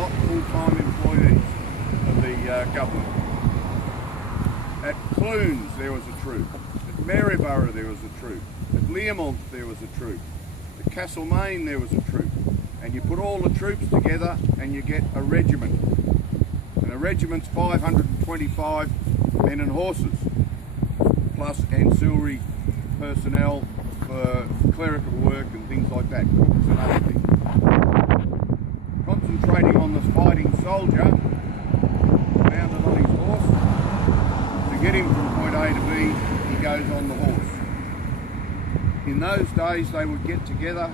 not full-time employees of the government. At Clunes there was a troop. At Maryborough there was a troop. At Learmont there was a troop. At Castlemaine there was a troop. And you put all the troops together and you get a regiment. And a regiment's 525 men and horses, plus ancillary personnel for clerical work and things like that, cooks and other things. Concentrating on the fighting soldier, mounted on his horse. To get him from point A to B, he goes on the horse. In those days they would get together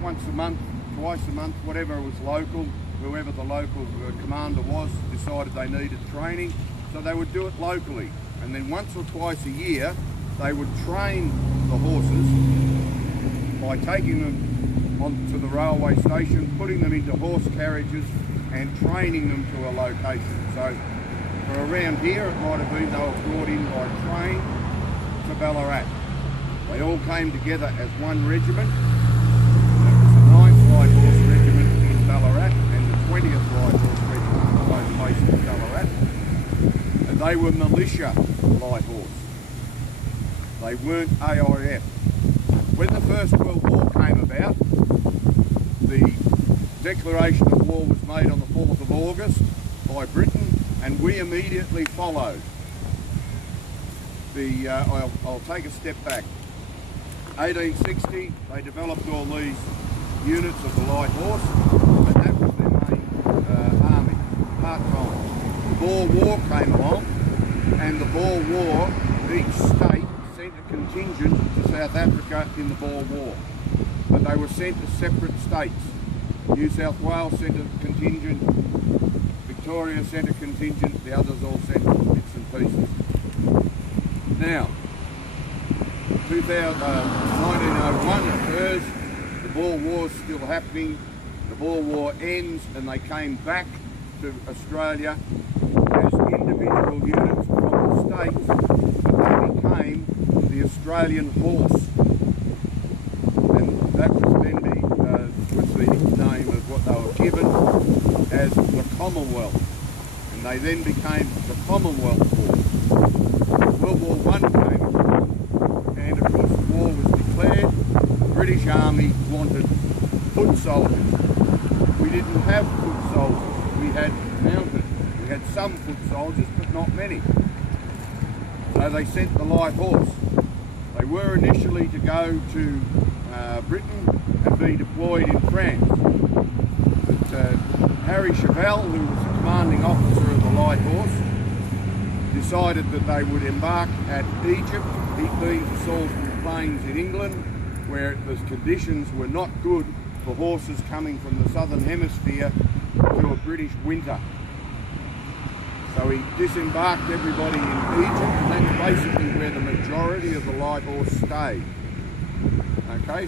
once a month, twice a month, whatever was local. Whoever the local commander was decided they needed training, so they would do it locally. And then once or twice a year they would train the horses by taking them onto the railway station, putting them into horse carriages and training them to a location. So for around here it might have been they were brought in by train to Ballarat. They all came together as one regiment. It was the 9th Light Horse Regiment in Ballarat and the 20th Light Horse Regiment, both based in Ballarat. And they were militia light horse. They weren't AIF. When the First World War came about, the declaration of war was made on the 4th of August by Britain, and we immediately followed. I'll take a step back. 1860, they developed all these units of the light horse, and that was their main army, part-time. The Boer War came along, and the Boer War, each state sent a contingent to South Africa in the Boer War, but they were sent to separate states. New South Wales sent a contingent, Victoria sent a contingent, the others all sent bits and pieces. Now, 1901 occurs, the Boer War's still happening, the Boer War ends, and they came back to Australia as individual units from the states, but they became the Australian Horse. And that was then the name of what they were given as the Commonwealth. And they then became the Commonwealth Horse. World War I came along, and of course the war was declared. The British Army wanted foot soldiers. We didn't have foot soldiers, we had mounted. We had some foot soldiers, but not many. So they sent the light horse. They were initially to go to Britain and be deployed in France. But Harry Chevelle, who was the commanding officer of the light horse, decided that they would embark at Egypt, he'd been to Salisbury Plains in England, where the conditions were not good for horses coming from the southern hemisphere to a British winter. So he disembarked everybody in Egypt, and that's basically where the majority of the light horse stayed. Okay.